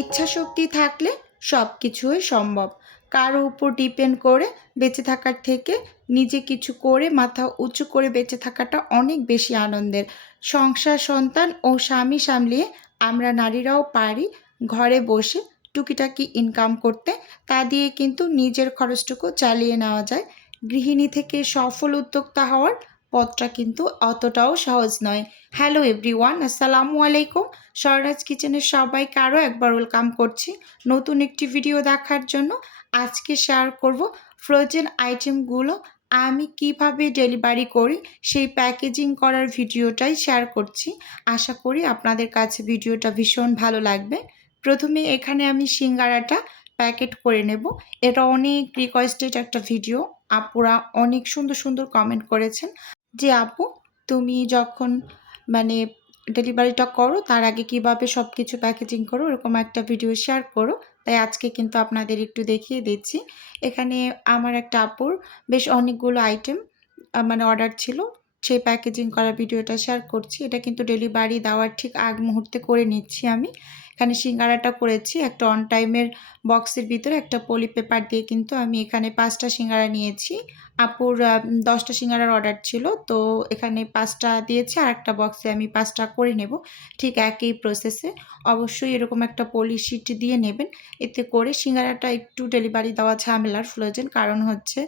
ইচ্ছা শক্তি থাকলে সব কিছুই সম্ভব। কারও উপর ডিপেন্ড করে বেঁচে থাকার থেকে নিজে কিছু করে মাথা উঁচু করে বেঁচে থাকাটা অনেক বেশি আনন্দের। সংসার, সন্তান ও স্বামী সামলিয়ে আমরা নারীরাও পারি ঘরে বসে টুকিটাকি ইনকাম করতে। তা দিয়ে কিন্তু নিজের খরচটুকু চালিয়ে নেওয়া যায়। গৃহিণী থেকে সফল উদ্যোক্তা হওয়ার পথটা কিন্তু অতটাও সহজ নয়। হ্যালো এভরিওয়ান আসসালামু আলাইকুম। স্বরাজ কিচেনের সবাইকে আরও একবার ওয়েলকাম করছি নতুন একটি ভিডিও দেখার জন্য। আজকে শেয়ার করব ফ্রোজেন আইটেমগুলো আমি কীভাবে ডেলিভারি করি, সেই প্যাকেজিং করার ভিডিওটাই শেয়ার করছি। আশা করি আপনাদের কাছে ভিডিওটা ভীষণ ভালো লাগবে। প্রথমে এখানে আমি সিঙ্গারাটা প্যাকেট করে নেব। এটা অনেক রিকোয়েস্টেড একটা ভিডিও আপুরা অনেক সুন্দর সুন্দর কমেন্ট করেছেন। যে, আপু, তুমি যখন মানে ডেলিভারিটা করো, তার আগে কীভাবে সব কিছু প্যাকেজিং করো এরকম একটা ভিডিও শেয়ার করো। তাই আজকে কিন্তু আপনাদের একটু দেখিয়ে দিচ্ছি। এখানে আমার একটা আপুর বেশ অনেকগুলো আইটেম মানে অর্ডার ছিল। সেই প্যাকেজিং করা ভিডিওটা শেয়ার করছি। এটা কিন্তু ডেলিভারি দেওয়ার ঠিক আগ মুহূর্তে করে নিচ্ছি আমি। এখানে সিঙ্গারাটা করেছি, একটা অন টাইমের বক্সের ভিতরে একটা পলি পেপার দিয়ে কিন্তু আমি এখানে পাঁচটা সিঙ্গারা নিয়েছি। আপুর দশটা সিঙ্গারার অর্ডার ছিল, তো এখানে পাঁচটা দিয়েছে আর একটা বক্সে আমি পাঁচটা করে নেব। ঠিক একই প্রসেসে অবশ্যই এরকম একটা পলি শিট দিয়ে নেবেন। এতে করে সিঙ্গারাটা একটু ডেলিভারি দেওয়া ঝামেলার ফ্লোজেন কারণ হচ্ছে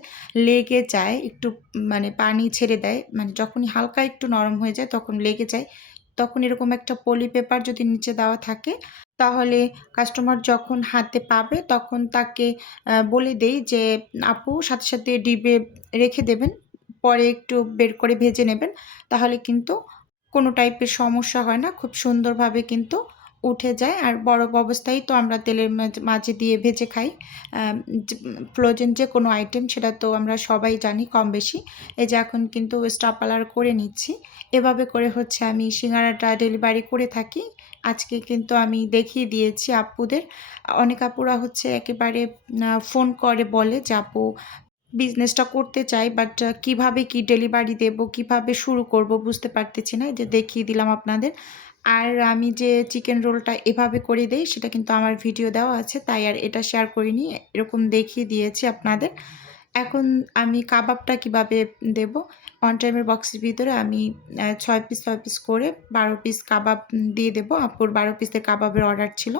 লেগে যায়, একটু মানে পানি ছেড়ে দেয়। মানে যখনই হালকা একটু নরম হয়ে যায়, তখন লেগে যায়। তখন এরকম একটা পলি পেপার যদি নিচে দেওয়া থাকে, তাহলে কাস্টমার যখন হাতে পাবে, তখন তাকে বলে দেই যে, আপু, সাথে সাথে ডিবে রেখে দেবেন, পরে একটু বের করে ভেজে নেবেন। তাহলে কিন্তু কোনো টাইপের সমস্যা হয় না, খুব সুন্দরভাবে কিন্তু উঠে যায়। আর বরফ অবস্থায় তো আমরা তেলের মাঝে দিয়ে ভেজে খাই। ফ্রোজেন যে কোনো আইটেম সেটা তো আমরা সবাই জানি কম বেশি এই যে এখন কিন্তু স্টাপালার করে নিচ্ছি। এভাবে করে হচ্ছে আমি সিঙ্গারাটা ডেলিভারি করে থাকি। আজকে কিন্তু আমি দেখিয়ে দিয়েছি আপুদের। অনেক আপুরা হচ্ছে একেবারে ফোন করে বলে যে আপু বিজনেসটা করতে চাই বাট কীভাবে কি ডেলিভারি দেব, কীভাবে শুরু করব বুঝতে পারতেছি না। যে দেখিয়ে দিলাম আপনাদের। আর আমি যে চিকেন রোলটা এভাবে করে দেই, সেটা কিন্তু আমার ভিডিও দেওয়া আছে, তাই আর এটা শেয়ার করিনি, এরকম দেখিয়ে দিয়েছি আপনাদের। এখন আমি কাবাবটা কীভাবে দেব? ওয়ান টাইমের বক্সের ভিতরে আমি ছয় পিস ছয় পিস করে বারো পিস কাবাব দিয়ে দেবো। আপুর বারো পিসের কাবাবের অর্ডার ছিল।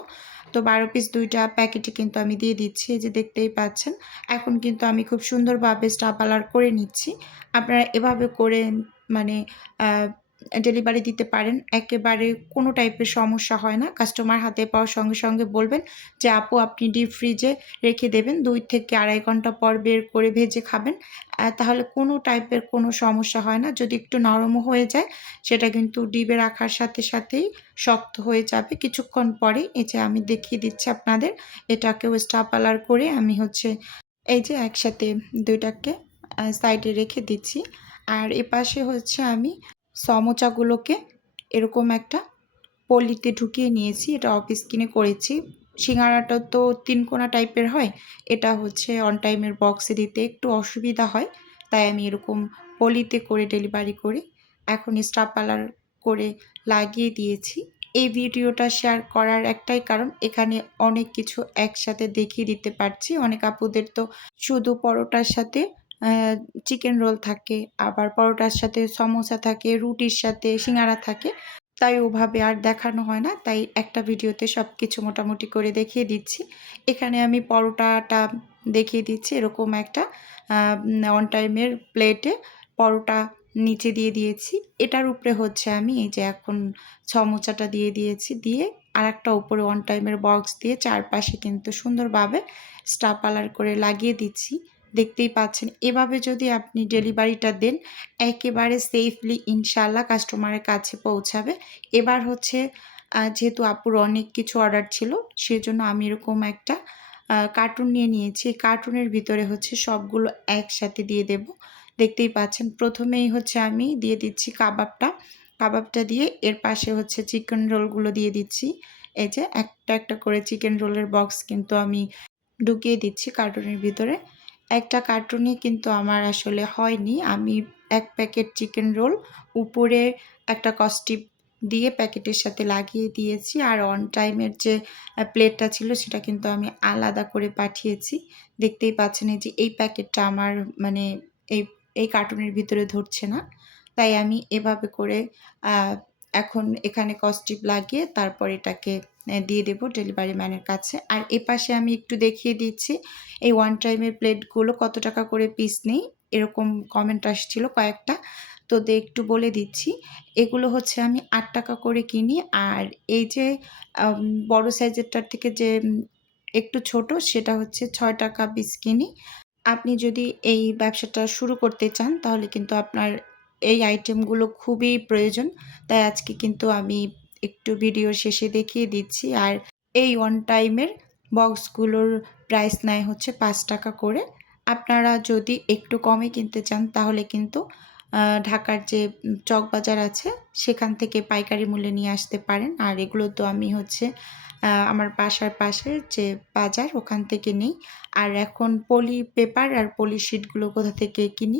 তো বারো পিস দুইটা প্যাকেটে কিন্তু আমি দিয়ে দিচ্ছি যে দেখতেই পাচ্ছেন। এখন কিন্তু আমি খুব সুন্দরভাবে স্টাফ আলার করে নিচ্ছি। আপনারা এভাবে করে মানে ডেলিভারি দিতে পারেন, একেবারে কোনো টাইপের সমস্যা হয় না। কাস্টমার হাতে পাওয়ার সঙ্গে সঙ্গে বলবেন যে, আপু, আপনি ডিপ ফ্রিজে রেখে দেবেন, দুই থেকে আড়াই ঘণ্টা পর বের করে ভেজে খাবেন। তাহলে কোনো টাইপের কোনো সমস্যা হয় না। যদি একটু নরমও হয়ে যায়, সেটা কিন্তু ডিবে রাখার সাথে সাথেই শক্ত হয়ে যাবে। কিছুক্ষণ পরে এই যে আমি দেখিয়ে দিচ্ছি আপনাদের, এটাকেও স্টাপালার করে আমি হচ্ছে এই যে একসাথে দুইটাকে সাইডে রেখে দিচ্ছি। আর এপাশে হচ্ছে আমি সমোচাগুলোকে এরকম একটা পলিতে ঢুকিয়ে নিয়েছি, এটা অফিস কিনে করেছি। সিঙ্গারাটা তো তিনকোনা টাইপের হয়, এটা হচ্ছে অন টাইমের বক্সে দিতে একটু অসুবিধা হয়, তাই আমি এরকম পলিতে করে ডেলিভারি করি এখন স্টাফ পার্লার করে লাগিয়ে দিয়েছি। এই ভিডিওটা শেয়ার করার একটাই কারণ, এখানে অনেক কিছু একসাথে দেখিয়ে দিতে পারছি। অনেক আপুদের তো শুধু পরোটার সাথে চিকেন রোল থাকে, আবার পরোটার সাথে সমোসা থাকে, রুটির সাথে সিঙ্গারা থাকে। তাই ওভাবে আর দেখানো হয় না, তাই একটা ভিডিওতে সব কিছু মোটামুটি করে দেখিয়ে দিচ্ছি। এখানে আমি পরোটাটা দেখিয়ে দিচ্ছি, এরকম একটা অন টাইমের প্লেটে পরোটা নিচে দিয়ে দিয়েছি। এটার উপরে হচ্ছে আমি এই যে এখন সমোচাটা দিয়ে দিয়েছি, দিয়ে আর একটা উপরে ওয়ান টাইমের বক্স দিয়ে চারপাশে কিন্তু সুন্দরভাবে স্টাপালার করে লাগিয়ে দিচ্ছি। দেখতেই পাচ্ছেন। এভাবে যদি আপনি ডেলিভারিটা দেন, একেবারে সেফলি ইনশাল্লাহ কাস্টমারের কাছে পৌঁছাবে। এবার হচ্ছে যেহেতু আপুর অনেক কিছু অর্ডার ছিল, সেজন্য আমি এরকম একটা কার্টুন নিয়ে নিয়েছি। কার্টুনের ভিতরে হচ্ছে সবগুলো একসাথে দিয়ে দেব। দেখতেই পাচ্ছেন, প্রথমেই হচ্ছে আমি দিয়ে দিচ্ছি কাবাবটা। কাবাবটা দিয়ে এর পাশে হচ্ছে চিকেন রোলগুলো দিয়ে দিচ্ছি। এই যে একটা একটা করে চিকেন রোলের বক্স কিন্তু আমি ঢুকিয়ে দিচ্ছি কার্টুনের ভিতরে। একটা কার্টুনে কিন্তু আমার আসলে হয়নি। আমি এক প্যাকেট চিকেন রোল উপরে একটা কস্টিপ দিয়ে প্যাকেটের সাথে লাগিয়ে দিয়েছি। আর অন টাইমের যে প্লেটটা ছিল সেটা কিন্তু আমি আলাদা করে পাঠিয়েছি। দেখতেই পাচ্ছেন যে, এই প্যাকেটটা আমার মানে এই এই কার্টুনের ভিতরে ধরছে না। তাই আমি এভাবে করে এখন এখানে কস্টিপ লাগিয়ে তারপর এটাকে দিয়ে দেবো ডেলিভারি ম্যানের কাছে। আর এ পাশে আমি একটু দেখিয়ে দিচ্ছি, এই ওয়ান টাইমের প্লেটগুলো কত টাকা করে পিস নেই, এরকম কমেন্ট আসছিল কয়েকটা। তো একটু বলে দিচ্ছি, এগুলো হচ্ছে আমি আট টাকা করে কিনি। আর এই যে বড় সাইজেরটার থেকে যে একটু ছোট, সেটা হচ্ছে ছয় টাকা পিস কিনি। আপনি যদি এই ব্যবসাটা শুরু করতে চান, তাহলে কিন্তু আপনার এই আইটেমগুলো খুবই প্রয়োজন। তাই আজকে কিন্তু আমি একটু ভিডিও শেষে দেখিয়ে দিচ্ছি। আর এই ওয়ান টাইমের বক্সগুলোর প্রাইস নেয় হচ্ছে পাঁচ টাকা করে। আপনারা যদি একটু কমে কিনতে চান তাহলে কিন্তু ঢাকার যে উম, চকবাজার আছে সেখান থেকে পাইকারি মূল্যে নিয়ে আসতে পারেন। আর এগুলো তো আমি হচ্ছে আমার বাসার পাশে যে বাজার ওখান থেকে নিই। আর এখন পলি পেপার আর পলি শিটগুলো কোথা থেকে কিনি?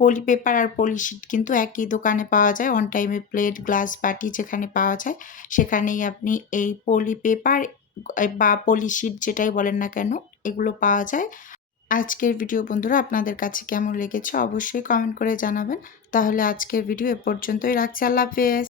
পলি পেপার আর পলিশিট কিন্তু একই দোকানে পাওয়া যায়। অন টাইমে প্লেট গ্লাস বাটি যেখানে পাওয়া যায়, সেখানেই আপনি এই পলি পেপার বা পলিশিট যেটাই বলেন না কেন, এগুলো পাওয়া যায়। আজকের ভিডিও বন্ধুরা, আপনাদের কাছে কেমন লেগেছে অবশ্যই কমেন্ট করে জানাবেন। তাহলে আজকের ভিডিও এ পর্যন্তই রাখছি। আল্লাহ হাফেজ।